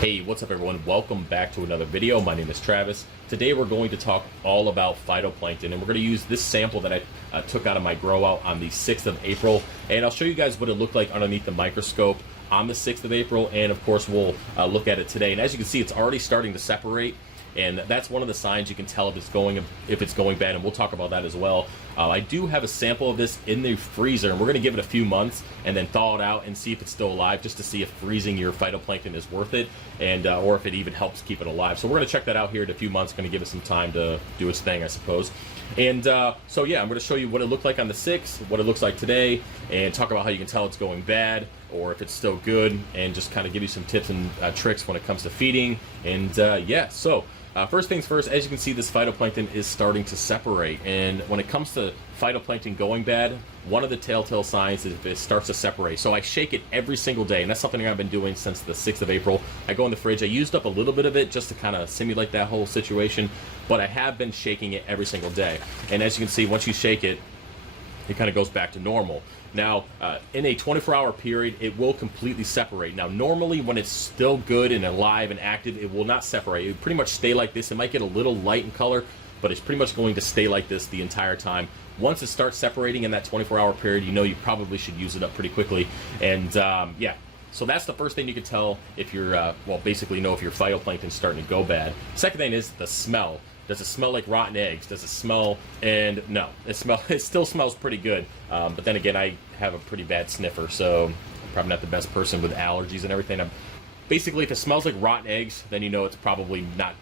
Hey, what's up everyone? Welcome back to another video. My name is Travis. Today we're going to talk all about phytoplankton, and we're going to use this sample that I took out of my grow out on the 6th of April, and I'll show you guys what it looked like underneath the microscope on the 6th of April, and of course we'll look at it today. And as you can see, it's already starting to separate, and that's one of the signs you can tell if it's going bad, and we'll talk about that as well. I do have a sample of this in the freezer, and we're going to give it a few months and then thaw it out and see if it's still alive, just to see if freezing your phytoplankton is worth it, and or if it even helps keep it alive. So we're going to check that out here in a few months. Going to give it some time to do its thing, I suppose. And so yeah, I'm going to show you what it looked like on the 6th, what it looks like today, and talk about how you can tell it's going bad or if it's still good, and just kind of give you some tips and tricks when it comes to feeding. And yeah, so first things first, as you can see, this phytoplankton is starting to separate, and when it comes to phytoplankton going bad, one of the telltale signs is if it starts to separate. So I shake it every single day, and that's something I've been doing since the 6th of April. I go in the fridge. I used up a little bit of it just to kind of simulate that whole situation, but I have been shaking it every single day. And as you can see, once you shake it, it kind of goes back to normal. Now, in a 24-hour period, it will completely separate. Now, normally when it's still good and alive and active, it will not separate. It will pretty much stay like this. It might get a little light in color, but it's pretty much going to stay like this the entire time. Once it starts separating in that 24-hour period, you know you probably should use it up pretty quickly. And yeah, so that's the first thing you can tell if you're, well, basically know if your phytoplankton's starting to go bad. Second thing is the smell. Does it smell like rotten eggs? Does it smell? And no, it still smells pretty good. But then again, I have a pretty bad sniffer, so I'm probably not the best person with allergies and everything. Basically, if it smells like rotten eggs, then you know it's probably not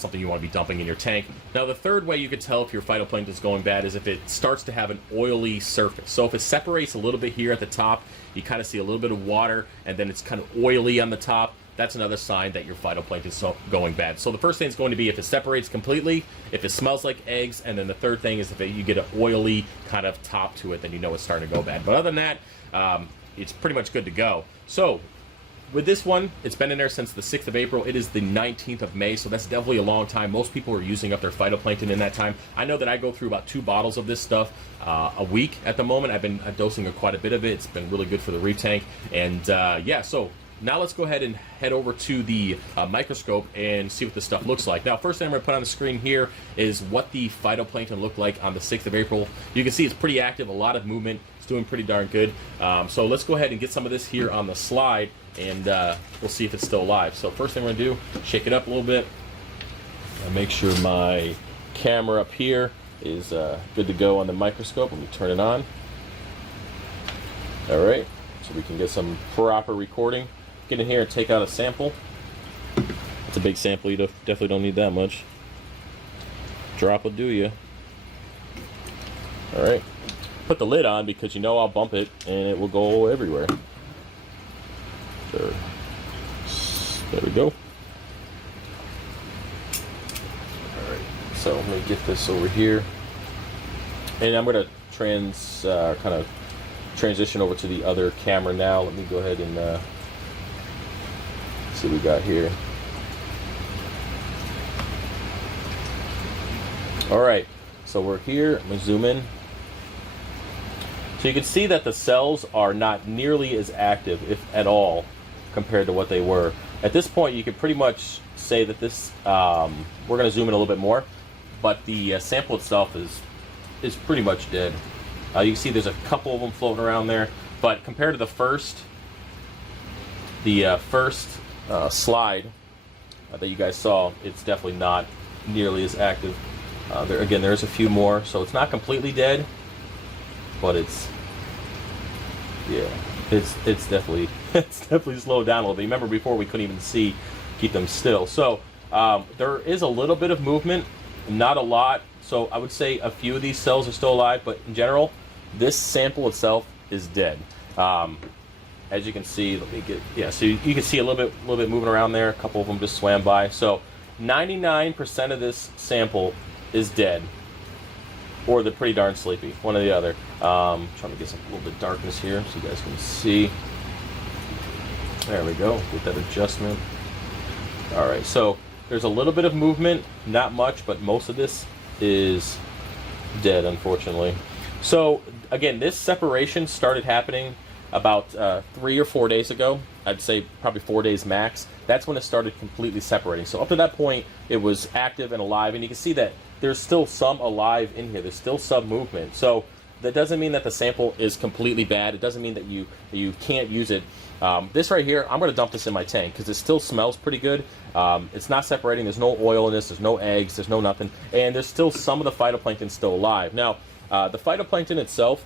something you want to be dumping in your tank. Now, the third way you could tell if your phytoplankton is going bad is if it starts to have an oily surface. So if it separates a little bit here at the top, you kind of see a little bit of water, and then it's kind of oily on the top. That's another sign that your phytoplankton is going bad. So the first thing is going to be if it separates completely, if it smells like eggs, and then the third thing is if you get an oily kind of top to it, then you know it's starting to go bad. But other than that, it's pretty much good to go. So with this one, it's been in there since the 6th of April. It is the 19th of May, so that's definitely a long time. Most people are using up their phytoplankton in that time. I know that I go through about 2 bottles of this stuff a week at the moment. I've been dosing quite a bit of it. It's been really good for the reef tank. And yeah, so now let's go ahead and head over to the microscope and see what this stuff looks like. Now, first thing I'm going to put on the screen here is what the phytoplankton looked like on the 6th of April. You can see it's pretty active, a lot of movement. It's doing pretty darn good. So let's go ahead and get some of this here on the slide, and we'll see if it's still alive. So first thing we're going to do, shake it up a little bit. I'll make sure my camera up here is good to go on the microscope. Let me turn it on. All right, so we can get some proper recording. Get in here and take out a sample. It's a big sample. You definitely don't need that much. Drop will do you. All right. Put the lid on because you know I'll bump it and it will go everywhere. There we go. All right. So let me get this over here, and I'm going to kind of transition over to the other camera now. Let me go ahead and see what we got here. All right, so we're here. I'm gonna zoom in. So you can see that the cells are not nearly as active, if at all, compared to what they were. At this point, you can pretty much say that this, we're gonna zoom in a little bit more, but the sample itself is pretty much dead. You can see there's a couple of them floating around there, but compared to the first slide that you guys saw, it's definitely not nearly as active. There's a few more, so it's not completely dead, but it's definitely slowed down a little bit. Remember, before we couldn't even keep them still. So there is a little bit of movement, not a lot. So I would say a few of these cells are still alive, but in general, this sample itself is dead. As you can see, so you can see a little bit moving around there. A couple of them just swam by. So 99% of this sample is dead, or they're pretty darn sleepy, one or the other. Trying to get a little bit of darkness here so you guys can see. There we go, get that adjustment. All right, so there's a little bit of movement, not much, but most of this is dead, unfortunately. So again, this separation started happening about 3 or 4 days ago, I'd say probably 4 days max, that's when it started completely separating. So up to that point, it was active and alive, and you can see that there's still some alive in here. There's still some movement. So that doesn't mean that the sample is completely bad. It doesn't mean that you can't use it. This right here, I'm going to dump this in my tank because it still smells pretty good. It's not separating. There's no oil in this. There's no eggs. There's no nothing. And there's still some of the phytoplankton still alive. Now, the phytoplankton itself,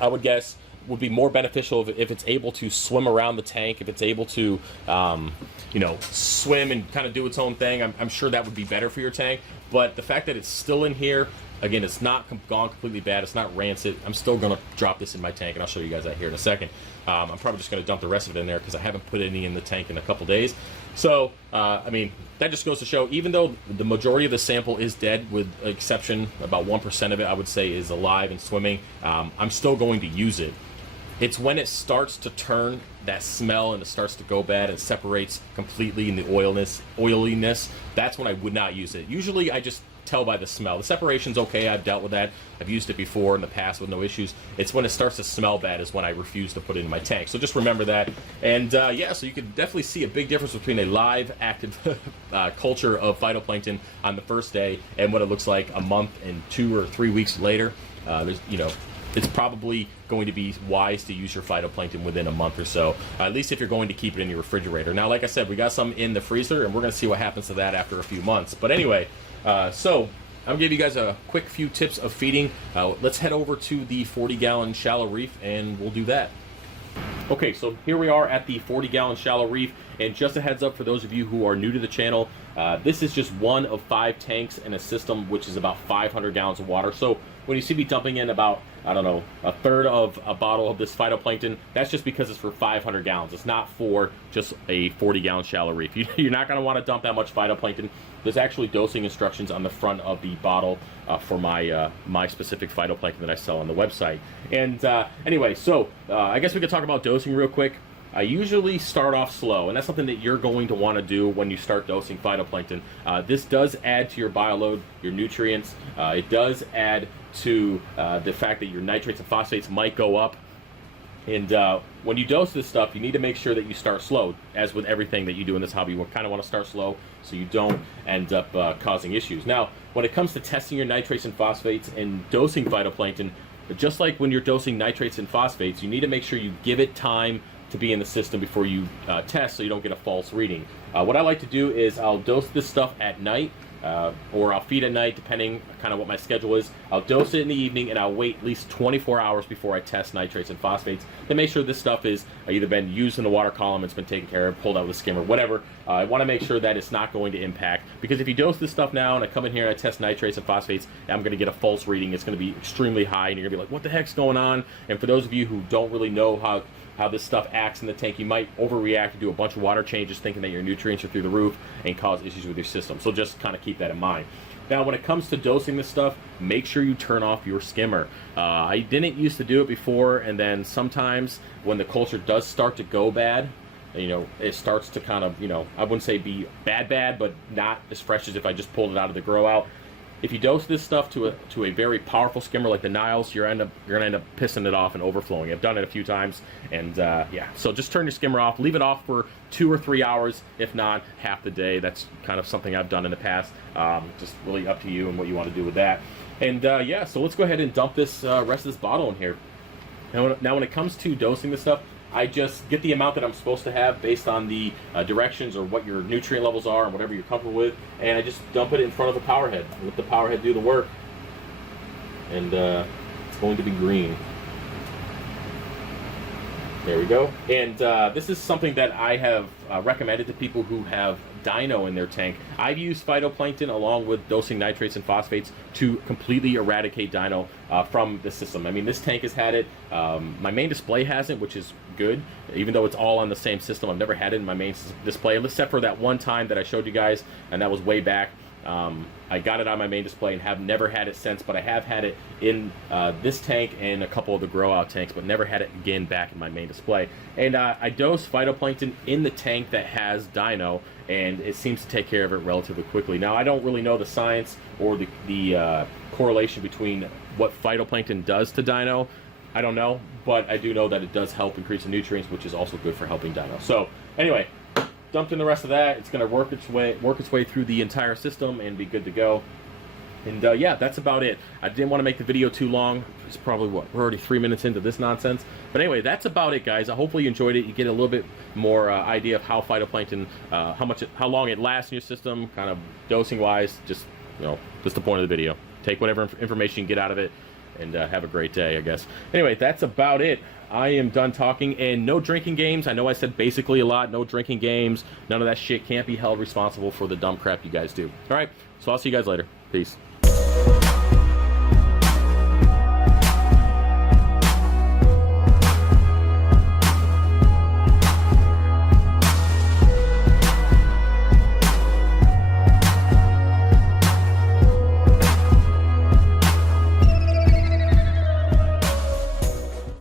I would guess, would be more beneficial if it's able to swim around the tank, if it's able to, you know, swim and kind of do its own thing. I'm sure that would be better for your tank. But the fact that it's still in here, again, it's not gone completely bad. It's not rancid. I'm still going to drop this in my tank, and I'll show you guys that here in a second. I'm probably just going to dump the rest of it in there because I haven't put any in the tank in a couple days. So, I mean, that just goes to show, even though the majority of the sample is dead, with exception, about 1% of it, I would say, is alive and swimming, I'm still going to use it. It's when it starts to turn that smell and it starts to go bad and separates completely in the oiliness, that's when I would not use it. Usually I just tell by the smell. The separation's okay. I've dealt with that. I've used it before in the past with no issues. It's when it starts to smell bad is when I refuse to put it in my tank. So just remember that. And yeah, so you can definitely see a big difference between a live active culture of phytoplankton on the first day and what it looks like a month and 2 or 3 weeks later. There's, you know, it's probably going to be wise to use your phytoplankton within a month or so, at least if you're going to keep it in your refrigerator. Now, like I said, we got some in the freezer, and we're going to see what happens to that after a few months. But anyway, so I'm going to give you guys a quick few tips of feeding. Let's head over to the 40-gallon shallow reef, and we'll do that. Okay, so here we are at the 40-gallon shallow reef, and just a heads up for those of you who are new to the channel, this is just one of 5 tanks in a system which is about 500 gallons of water. So when you see me dumping in about, I don't know, a third of a bottle of this phytoplankton, that's just because it's for 500 gallons. It's not for just a 40-gallon shallow reef. You're not going to want to dump that much phytoplankton. There's actually dosing instructions on the front of the bottle for my my specific phytoplankton that I sell on the website. And anyway, so I guess we could talk about dosing real quick. I usually start off slow, and that's something that you're going to want to do when you start dosing phytoplankton. This does add to your bioload, your nutrients. It does add to the fact that your nitrates and phosphates might go up. And when you dose this stuff, you need to make sure that you start slow. As with everything that you do in this hobby, you kind of want to start slow so you don't end up causing issues. Now, when it comes to testing your nitrates and phosphates and dosing phytoplankton, just like when you're dosing nitrates and phosphates, you need to make sure you give it time to be in the system before you test, so you don't get a false reading. What I like to do is I'll dose this stuff at night, or I'll feed at night, depending kind of what my schedule is. I'll dose it in the evening, and I'll wait at least 24 hours before I test nitrates and phosphates to make sure this stuff is either been used in the water column, it's been taken care of, pulled out with a skimmer, whatever. I want to make sure that it's not going to impact, because if you dose this stuff now and I come in here and I test nitrates and phosphates, I'm going to get a false reading. It's going to be extremely high, and you're going to be like, what the heck's going on? And for those of you who don't really know how this stuff acts in the tank, you might overreact and do a bunch of water changes thinking that your nutrients are through the roof and cause issues with your system. So just kind of keep that in mind. Now, when it comes to dosing this stuff, make sure you turn off your skimmer. I didn't used to do it before, and then sometimes when the culture does start to go bad, you know, it starts to kind of, you know, I wouldn't say be bad, but not as fresh as if I just pulled it out of the grow out. If you dose this stuff to a very powerful skimmer like the Niles, you're gonna end up pissing it off and overflowing. I've done it a few times, and yeah. So just turn your skimmer off, leave it off for 2 or 3 hours, if not half the day. That's kind of something I've done in the past. Just really up to you and what you want to do with that. And yeah, so let's go ahead and dump this rest of this bottle in here. Now when it comes to dosing this stuff, I just get the amount that I'm supposed to have based on the directions or what your nutrient levels are and whatever you're comfortable with, and I just dump it in front of the power head. Let the power head do the work, and it's going to be green. There we go. And this is something that I have recommended to people who have dino in their tank. I've used phytoplankton along with dosing nitrates and phosphates to completely eradicate dino from the system. I mean, this tank has had it. My main display hasn't, which is good. Even though it's all on the same system, I've never had it in my main display, except for that one time that I showed you guys, and that was way back. I got it on my main display and have never had it since, but I have had it in this tank and a couple of the grow out tanks, but never had it again back in my main display. And I dose phytoplankton in the tank that has dino, and it seems to take care of it relatively quickly. Now, I don't really know the science or the correlation between what phytoplankton does to dino. I don't know, but I do know that it does help increase the nutrients, which is also good for helping dino. So anyway, dumped in the rest of that. It's going to work its way through the entire system and be good to go. And yeah, that's about it. I didn't want to make the video too long. It's probably, what, we're already 3 minutes into this nonsense. But anyway, that's about it, guys. Hopefully you enjoyed it. You get a little bit more idea of how phytoplankton, how long it lasts in your system, kind of dosing wise. Just, you know, just the point of the video. Take whatever information you can get out of it, and have a great day, I guess. Anyway, that's about it. I am done talking, and no drinking games. I know I said basically a lot. No drinking games. None of that shit. Can't be held responsible for the dumb crap you guys do. All right, so I'll see you guys later. Peace.